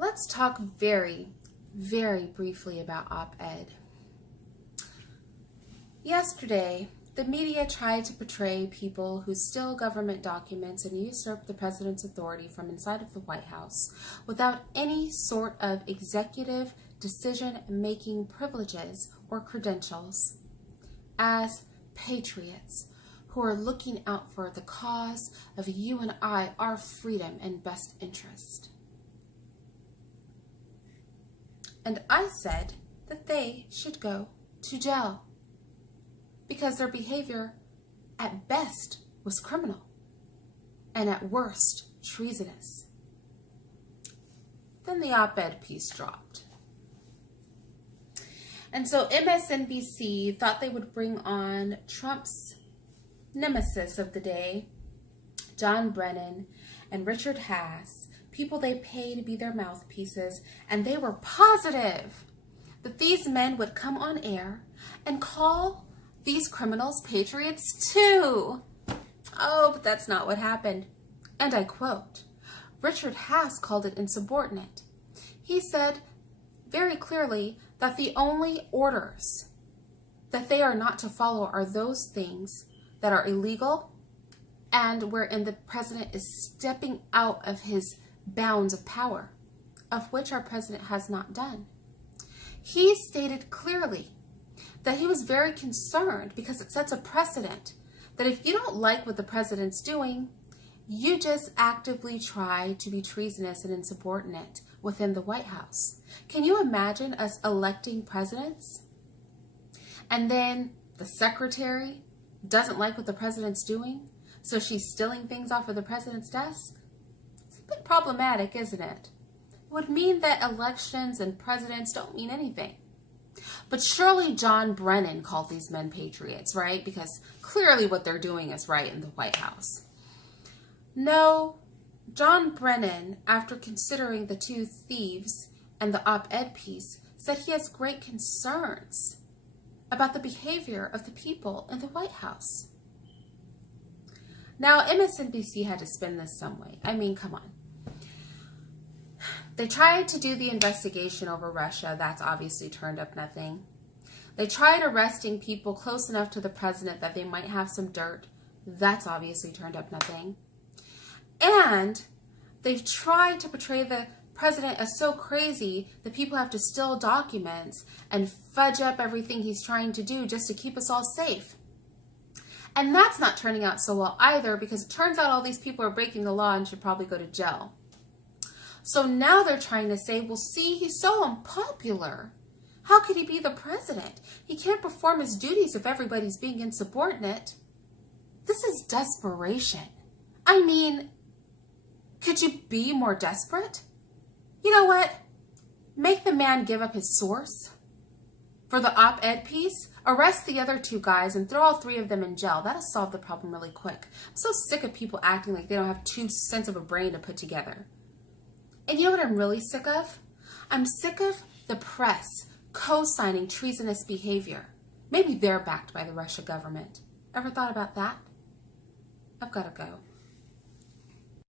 Let's talk very, very briefly about op-ed. Yesterday, the media tried to portray people who steal government documents and usurp the president's authority from inside of the White House without any sort of executive decision-making privileges or credentials as patriots who are looking out for the cause of you and I, our freedom and best interest. And I said that they should go to jail because their behavior at best was criminal and at worst treasonous. Then the op-ed piece dropped. And so MSNBC thought they would bring on Trump's nemesis of the day, John Brennan and Richard Haass, people they pay to be their mouthpieces, and they were positive that these men would come on air and call these criminals patriots too. Oh, but that's not what happened. And I quote, Richard Haass called it insubordinate. He said very clearly that the only orders that they are not to follow are those things that are illegal and wherein the president is stepping out of his bounds of power, of which our president has not done. He stated clearly that he was very concerned because it sets a precedent that if you don't like what the president's doing, you just actively try to be treasonous and insubordinate within the White House. Can you imagine us electing presidents and then the secretary doesn't like what the president's doing, so she's stealing things off of the president's desk? It's a bit problematic, isn't it? It would mean that elections and presidents don't mean anything. But surely John Brennan called these men patriots, right? Because clearly what they're doing is right in the White House. No, John Brennan, after considering the two thieves and the op-ed piece, said he has great concerns about the behavior of the people in the White House. Now, MSNBC had to spin this some way. I mean, come on. They tried to do the investigation over Russia. That's obviously turned up nothing. They tried arresting people close enough to the president that they might have some dirt. That's obviously turned up nothing. And they've tried to portray the president as so crazy that people have to steal documents and fudge up everything he's trying to do just to keep us all safe. And that's not turning out so well either, because it turns out all these people are breaking the law and should probably go to jail. So now they're trying to say, well, see, he's so unpopular. How could he be the president? He can't perform his duties if everybody's being insubordinate. This is desperation. I mean, could you be more desperate? You know what? Make the man give up his source for the op-ed piece, arrest the other two guys, and throw all three of them in jail. That'll solve the problem really quick. I'm so sick of people acting like they don't have 2 cents of a brain to put together. And you know what I'm really sick of? I'm sick of the press co-signing treasonous behavior. Maybe they're backed by the Russia government. Ever thought about that? I've got to go.